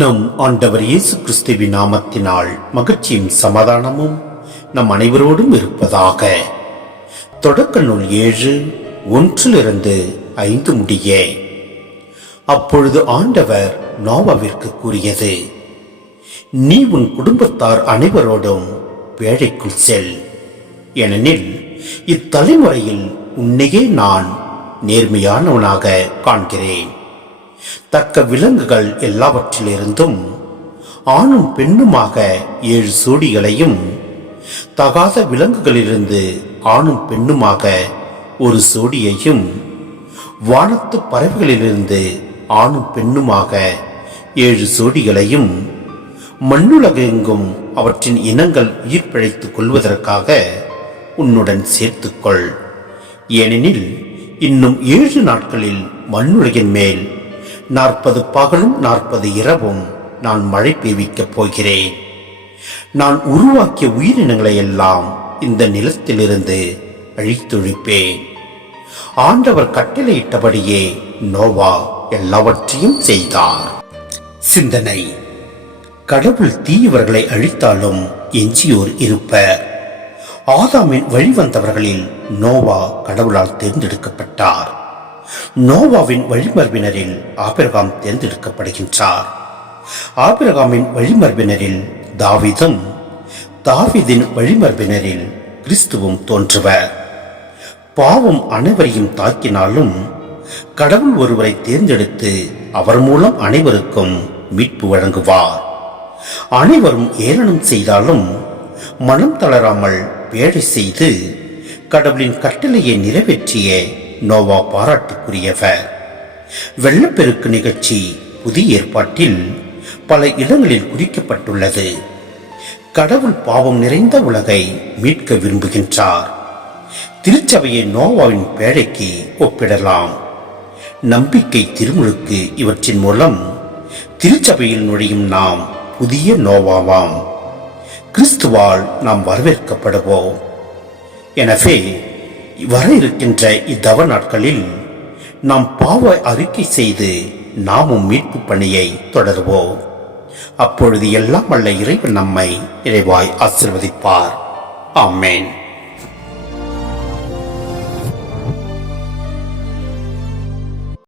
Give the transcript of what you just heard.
நம் ஆண்டவர் இயேசு கிறிஸ்துவின் நாமத்தினால் மகிழ்ச்சியும் சமாதானமும் நம் அனைவரோடும் இருப்பதாக. தொடக்க நூல் ஏழு ஒன்றிலிருந்து ஐந்து முடிய. அப்பொழுது ஆண்டவர் நோவாவிற்கு கூறியது நீ உன் குடும்பத்தார் அனைவரோடும் வேலைக்குள் செல். ஏனெனில் இத்தலைமுறையில் உன்னையே நான் நேர்மையானவனாக காண்கிறேன். தக்க விலங்குகள் எல்லாவற்றிலிருந்தும் ஆணும் பெண்ணுமாக ஏழு சோடிகளையும் தகாத விலங்குகளிலிருந்து ஆணும் பெண்ணுமாக ஒரு சோடியையும் வானத்து பறவைகளிலிருந்து ஆணும் பெண்ணுமாக ஏழு சோடிகளையும் மண்ணுலகெங்கும் அவற்றின் இனங்கள் உயிர் பிழைத்துக் கொள்வதற்காக உன்னுடன் சேர்த்துக்கொள். ஏனெனில் இன்னும் ஏழு நாட்களில் மண்ணுலகின் மேல் நாற்பது பகலும் நாற்பது இரவும் நான் மழை பெய்விக்கப் போகிறேன். நான் உருவாக்கிய உயிரினங்களை எல்லாம் இந்த நிலத்திலிருந்து அழித்தொழிப்பேன். ஆண்டவர் கட்டளையிட்டபடியே நோவா எல்லாவற்றையும் செய்தார். சிந்தனை. கடவுள் தீயவர்களை அழித்தாலும் எஞ்சியோர் இருப்பர். ஆதாமின் வழிவந்தவர்களில் நோவா கடவுளால் தேர்ந்தெடுக்கப்பட்டார். நோவாவின் வழிமரபினரில் ஆபிரகாம் தேர்ந்தெடுக்கப்படுகின்றார். ஆபிரகாமின் வழிமரபினரில் தாவிதும் தாவிதின் வழிமரபினரில் கிறிஸ்துவும் தோன்றுவர். பாவம் அனைவரையும் தாக்கினாலும் கடவுள் ஒருவரை தேர்ந்தெடுத்து அவர் மூலம் அனைவருக்கும் மீட்பு வழங்குவார். அனைவரும் ஏளனம் செய்தாலும் மனம் தளராமல் வேலை செய்து கடவுளின் கட்டளையை நிறைவேற்றிய நோவா பாராட்டுக்குரியவர். வெள்ளப்பெருக்கு நிகழ்ச்சி புதிய ஏற்பாட்டில் பல இடங்களில் குறிக்கப்பட்டுள்ளது. கடவுள் பாவம் நிறைந்த உலகை மீட்க விரும்புகின்றார். திருச்சபையை நோவாவின் பேழைக்கு ஒப்பிடலாம். நம்பிக்கை திருமுழுக்கு இவற்றின் மூலம் திருச்சபையில் நுழையும் நாம் புதிய நோவாவாம். கிறிஸ்துவால் நாம் வரவேற்கப்படுவோம். எனவே வர இருக்கின்ற இத்தவ நாட்களில் நாம் பாவ அறிக்கை செய்து நாமும் மீட்பு பணியை தொடருவோம். அப்பொழுது எல்லாம் அல்ல இறைவன் நம்மை இறைவாய் ஆசிர்வதிப்பார். ஆமேன்.